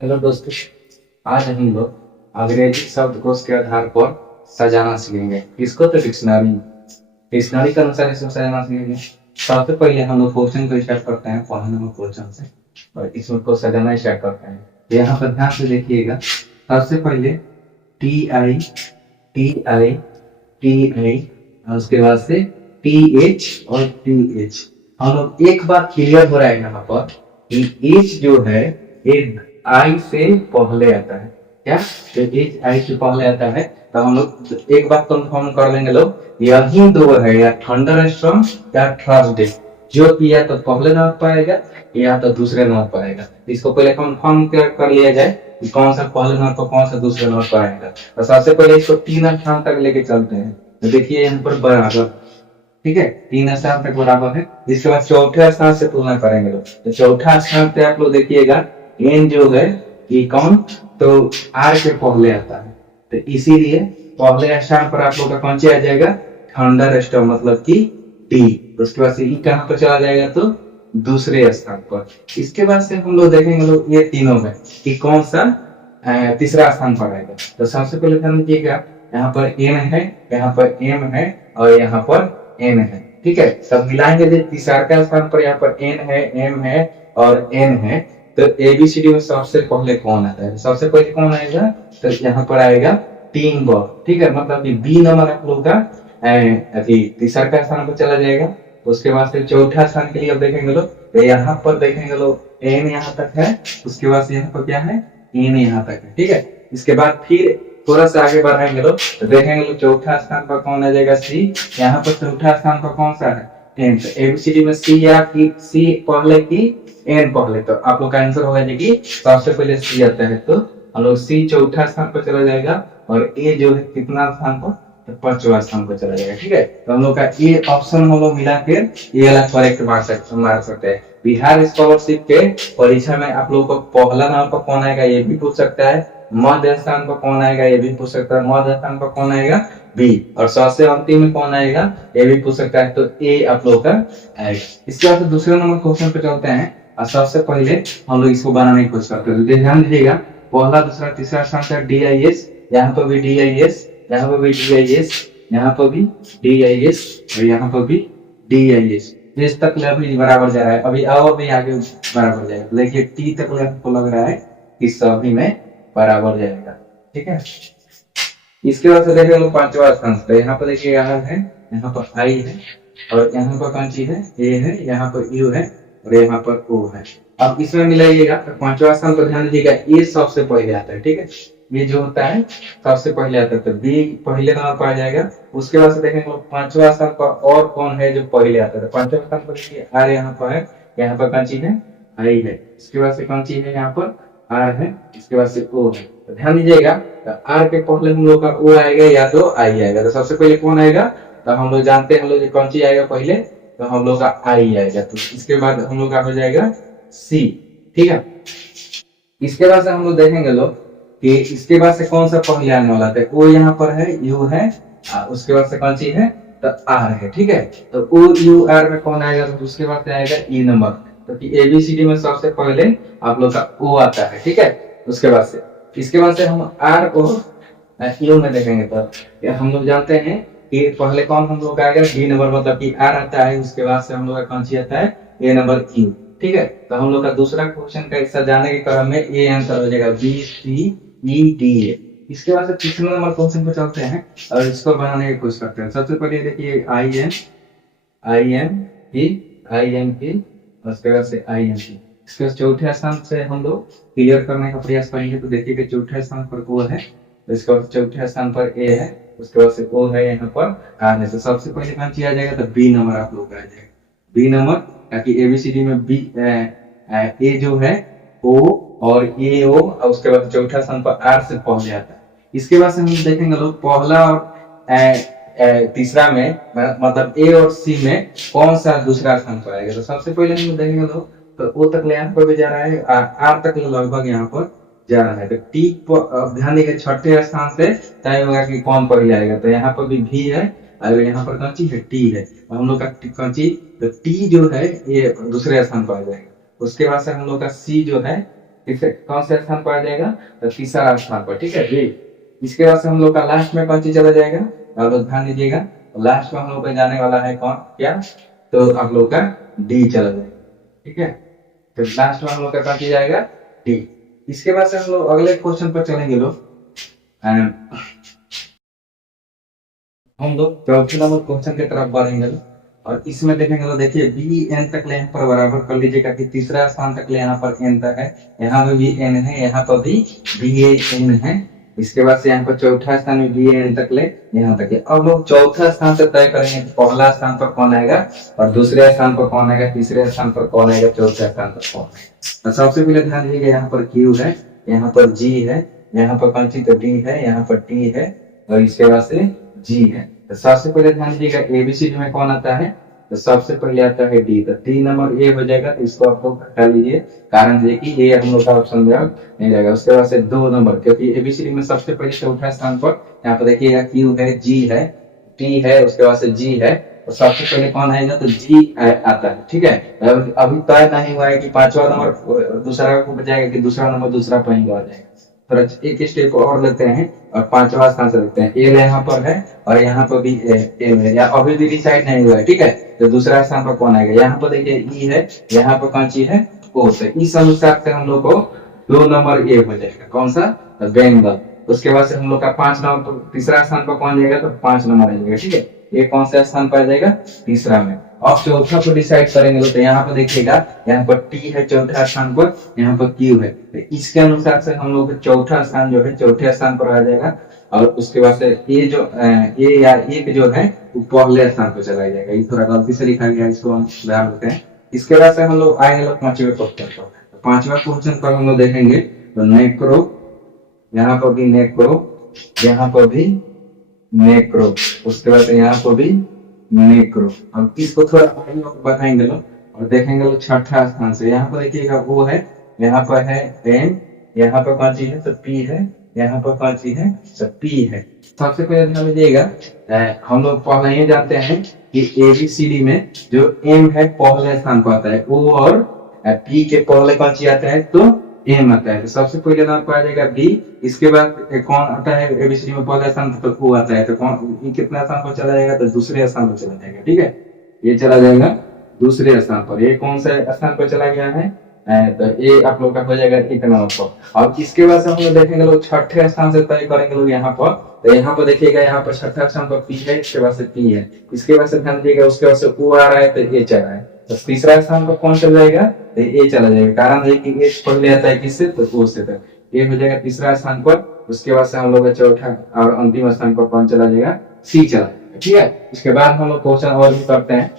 Hello दोस्तों। आज हम लोग अंग्रेजी शब्दकोश के आधार पर सजाना सीखेंगे। इसको तो डिक्शनरी डिक्शनरी के अनुसार इसको सजाना सीखेंगे। सबसे पहले हम लोग क्वेश्चन को स्टार्ट करते हैं पहले नंबर क्वेश्चन से और इसमें को सजाना स्टार्ट करते हैं। तो यहाँ पर ध्यान से देखिएगा। सबसे पहले टी आई और उसके बाद से टी एच। हम लोग एक बात क्लियर हो रहा है यहाँ पर कि एच जो है ये आई से पहले आता है। क्या तो एच आई से पहले आता है। तो हम लोग एक बात कंफर्म कर लेंगे लोग, यही दो है या थंडर स्टॉर्म या थर्सडे, जो कि या तो पहले नंबर पर आएगा या तो दूसरे नंबर पर आएगा। इसको पहले कंफर्म कर लिया जाए कि कौन सा पहले नंबर पर कौन सा दूसरे नंबर पर आएगा। तो सबसे पहले इसको 3 स्थान तक लेके चलते हैं। तो देखिए यहाँ पर बराबर, ठीक है, 3 स्थान तक बराबर है। इसके बाद चौथे स्थान से तुलना करेंगे लोग। तो चौथा स्थान पे आप लोग देखिएगा एन जो है ये कौन, तो आर के पहले आता है। तो इसीलिए पहले स्थान पर आप लोग का कौन सा आ जाएगा, थंडर स्टॉर्म, मतलब कि डी। उसके बाद से ई कहाँ पर चला जाएगा, तो दूसरे स्थान पर। इसके बाद से हम लोग देखेंगे लोग ये तीनों में कि कौन सा तीसरा स्थान पर आएगा। तो सबसे पहले ध्यान दीजिएगा, यहाँ पर एन है, यहाँ पर एम है और यहाँ पर एन है। ठीक है, सब मिलाएंगे तीसरा स्थान पर यहाँ पर एन है, एम है और एन है। तो एबीसीडी में सबसे पहले कौन आता है, सबसे पहले कौन आएगा, तो यहाँ पर आएगा टीम बॉल। ठीक है, मतलब कि बी नंबर आप लोग का अभी तीसरा स्थान पर चला जाएगा। उसके बाद फिर चौथा स्थान के लिए अब देखेंगे लोग, तो यहाँ पर देखेंगे लोग एन यहाँ तक है। उसके बाद से यहाँ पर क्या है, एन यहाँ तक है। ठीक है, इसके बाद फिर थोड़ा सा आगे बढ़ाएंगे लोग तो देखेंगे लोग चौथा स्थान पर कौन आ जाएगा, सी। यहाँ पर चौथा स्थान पर कौन सा है, एन। तो एबीसीडी में सी या की सी पहले की एन पहले, तो आप लोग का आंसर होगा कि सबसे पहले सी आता है। तो हम लोग सी चौथा स्थान पर चला जाएगा और ए जो है कितना स्थान पर, तो 5वां स्थान पर चला जाएगा। ठीक है, तो हम लोग का ए ऑप्शन हम लोग मिला के ये वाला करेक्ट मार सकते हैं। बिहार स्कॉलरशिप के परीक्षा में आप लोग को पहला नंबर पर कौन आएगा ये भी पूछ सकता है, मध्य स्थान पर कौन आएगा ये भी पूछ सकता है, मध्य स्थान पर कौन आएगा बी, और सबसे अंतिम में कौन आएगा ये भी पूछ सकता है। तो ए आप लोग का आएगा। इसके बाद दूसरे नंबर क्वेश्चन पे चलते हैं और सबसे पहले हम लोग इसको बनाने की कोशिश करते हैं। तो ध्यान दीजिएगा, पहला दूसरा तीसरा स्थान पर DIS, यहाँ पर भी DIS, यहाँ पर भी DIS, यहाँ पर भी DIS और यहाँ पर भी DIS। इस तक अभी बराबर जा रहा है, अभी और भी आगे बराबर जाएगा। देखिए टी तक हमको लग रहा है कि सभी में बराबर जाएगा। ठीक है, इसके बाद से देखें लोग 5वां स्थान पे, यहाँ पर देखिए यहाँ है, यहाँ पर आई है और यहाँ पर कौन सी है, ए है, यहाँ पर यू है और यहाँ पर ओ है। अब इसमें मिलाइएगा तो 5वां स्थान पर ध्यान दीजिएगा, ए सबसे पहले आता है। ठीक है, ये जो होता है सबसे पहले आता है, तो बी पहले नंबर पर आ जाएगा। उसके बाद से देखेंगे 5वां स्थान पर और कौन है जो पहले आता है। तो 5वां स्थान पर देखिए आर यहाँ पर है, यहाँ पर कौन सी है, आई है। इसके बाद से कौन सी है, यहाँ पर आर है, इसके बाद से ओ है। तो ध्यान दीजिएगा, तो आर के पहले हम लोग का ओ आएगा या तो आई आएगा। तो सबसे पहले कौन आएगा, तो हम लोग जानते हैं हम लोग कौन सी आएगा पहले, तो हम लोग का आई आएगा। तो इसके बाद हम लोग का हो जाएगा सी। ठीक है, इसके बाद से हम लोग देखेंगे लोग कि इसके बाद से कौन सा पहले आने वाला है। ओ यहाँ पर है, यू है, उसके बाद से कौन सी है, तो आर है। ठीक है, तो ओ यू आर में कौन आएगा, तो उसके बाद से आएगा ई नंबर। तो एबीसीडी में सबसे पहले आप लोग का ओ आता है। ठीक है, उसके बाद से इसके बाद से हम आर को यू में देखेंगे। तो हम लोग जानते हैं कि पहले कौन हम लोग आएगा, डी नंबर, मतलब कि आर आता है। उसके बाद से हम लोग का कौन सी आता है, ए नंबर यू। ठीक है, तो हम लोग का दूसरा क्वेश्चन का हिस्सा जाने के क्रम में ए आंसर हो जाएगा B C E D A. इसके बाद से तीसरे नंबर क्वेश्चन पे चलते हैं और इसको बनाने की कोशिश करते हैं। सबसे पहले देखिए आई एम पी उसके बाद से आई एम पी। इसके चौथे स्थान से हम लोग क्लियर करने का प्रयास करेंगे। तो देखिए चौथे स्थान पर ओ है, तो इसके बाद चौथे स्थान पर ए है, उसके बाद से ओ है, यहाँ पर आर है। तो सबसे पहले कौन सी आ जाएगा, तो बी नंबर आप लोग का आ जाएगा, बी नंबर, ताकि एबीसीडी में बी ए जो है ओ और ए ओ और उसके बाद चौथा स्थान पर आर से पहले आता है। इसके बाद से हम देखेंगे लोग पहला और तीसरा में, मतलब ए और सी में कौन सा दूसरा स्थान पर आएगा। तो सबसे पहले हम देखेंगे लोग, तो ओ तक यहाँ पर भी जा रहा है, आर तक लगभग यहाँ पर जा रहा है। तो टी पर ध्यान देंगे, छठे स्थान से तय होगा कि कौन पहले आएगा। तो यहाँ पर भी भी है और यहाँ पर कौन सी है, टी है। हम लोग का कौन सी, तो टी जो है ये दूसरे स्थान पर आ जाएगा। उसके बाद से हम लोग का सी जो है कौन से स्थान पर आ जाएगा, तो तीसरा स्थान पर, ठीक है जी। इसके बाद से हम लोग का लास्ट में कौन चीज चला जाएगा, आप लोग ध्यान दीजिएगा, लास्ट में हम लोग का जाने वाला है कौन, क्या, तो आप लोग का डी चला जाएगा, ठीक है। तो लास्ट में हम लोग का कौन चीज आएगा, डी। इसके बाद से हम लोग अगले क्वेश्चन पर चलेंगे लोग, हम लोग चौथे नंबर क्वेश्चन की तरफ बढ़ेंगे और इसमें देखेंगे तो देखिए बी एन तक ले यहाँ पर बराबर कर लीजिएगा कि तीसरा स्थान तक ले यहाँ पर एन तक है, यहाँ पे भी एन है, यहाँ पर भी बी एन है। इसके बाद से यहाँ पर चौथा स्थान में बी एन तक ले यहाँ तक है। अब लोग चौथा स्थान से तय करेंगे कि पहला स्थान पर कौन आएगा और दूसरे स्थान पर कौन आएगा, तीसरे स्थान पर कौन आएगा, चौथे स्थान पर कौन आएगा। तो सबसे पहले ध्यान दीजिएगा, यहाँ पर क्यू है, यहाँ पर जी है, यहाँ पर कौन सी, तो डी है, यहाँ पर टी है और इसके बाद से जी है। तो सबसे पहले ध्यान दीजिएगा एबीसीडी में कौन आता है, तो सबसे पहले आता है डी। तो डी नंबर ए हो जाएगा, तो इसको आप लोग हटा लीजिए, कारण देखिए ये हम लोग का ऑप्शन नहीं जाएगा। उसके बाद से 2 नंबर, क्योंकि एबीसीडी में सबसे पहले चौथा स्थान पर यहाँ पर देखिएगा क्यू है, जी है, टी है, उसके बाद से जी है, तो सबसे पहले कौन आएगा, तो जी आता है, ठीक है। अभी तय नहीं हुआ है कि 5वां नंबर दूसरा को बचाएगा कि दूसरा नंबर दूसरा पर ही आ जाएगा। थोड़ा एक स्टेप और लेते हैं और 5वां स्थान से देखते हैं, एल यहाँ पर है और यहाँ पर भी एल है, या अभी भी डिसाइड नहीं हुआ है, ठीक है। तो दूसरा स्थान पर कौन आएगा, यहाँ पर देखिए ई है, यहाँ पर कौन सी है, ओ है। इस अनुसार से हम लोग को 2 नंबर ए हो जाएगा, कौन सा, बेंगल। उसके बाद से हम लोग का 5 नंबर तीसरा स्थान पर कौन जाएगा, तो 5 नंबर आ जाएगा, ठीक है। ये कौन सा स्थान पर आ जाएगा, तीसरा में। अब चौथा को डिसाइड करेंगे तो यहाँ पर देखिएगा, यहाँ पर टी है चौथा स्थान पर, यहाँ पर क्यू है, तो इसके अनुसार से हम लोग चौथा स्थान जो है चौथे स्थान पर आ जाएगा और उसके बाद से ये जो ए या एक जो है वो पहले स्थान पर चला जाएगा। ये थोड़ा गलती से लिखा गया, इसको हम सुधार लेते हैं। इसके बाद से हम लोग आएंगे लोग 5वें क्वेश्चन पर। 5वां क्वेश्चन पर हम लोग देखेंगे तो नेक्रो, यहाँ पर भी नेक्रो, यहाँ पर भी नेक्रो, उसके बाद यहाँ पर भी नेक्रो। अब इसको थोड़ा बताएंगे लोग और देखेंगे लोग छठा स्थान से। यहाँ पर देखिएगा वो है, यहाँ पर है एन, यहाँ पर कौन सी है, तो पी है, यहाँ पर कौन सी है, तो पी है। सबसे पहले ध्यान दीजिएगा, हम लोग पहले ही जानते हैं कि एबीसीडी में जो एम है पहले स्थान पर आता है, ओ और पी के पहले कौन सी आता है, तो एम आता है। तो सबसे पहले नाम पर आ जाएगा बी। इसके बाद कौन आता है एबीसीडी में पहला स्थान पर, तो ओ आता है। तो कौन, ये कितना स्थान पर चला जाएगा, तो दूसरे स्थान पर चला जाएगा, ठीक है। ये चला जाएगा दूसरे स्थान पर। ये कौन सा स्थान पर चला गया है, तो ये आप लोग का हो जाएगा 1 नंबर पर। अब इसके बाद से हम लोग देखेंगे लोग छठे स्थान से तय करेंगे लोग यहाँ पर। तो यहाँ पर देखिएगा, यहाँ पर छठा स्थान पर पी है, इसके बाद से पी है, इसके बाद से ध्यान दीजिएगा, उसके बाद से ओ आ रहा है तो ए चल रहा है। तो तीसरा स्थान पर कौन चल जाएगा, तो ए चला जाएगा, कारण है कि ए पहले आता है किससे, तो ओ से। तक ये हो जाएगा तीसरा स्थान पर। उसके बाद से हम लोग चौथा और अंतिम स्थान पर कौन चला जाएगा, सी चला जाएगा, ठीक है। इसके बाद हम लोग क्वेश्चन और भी करते हैं।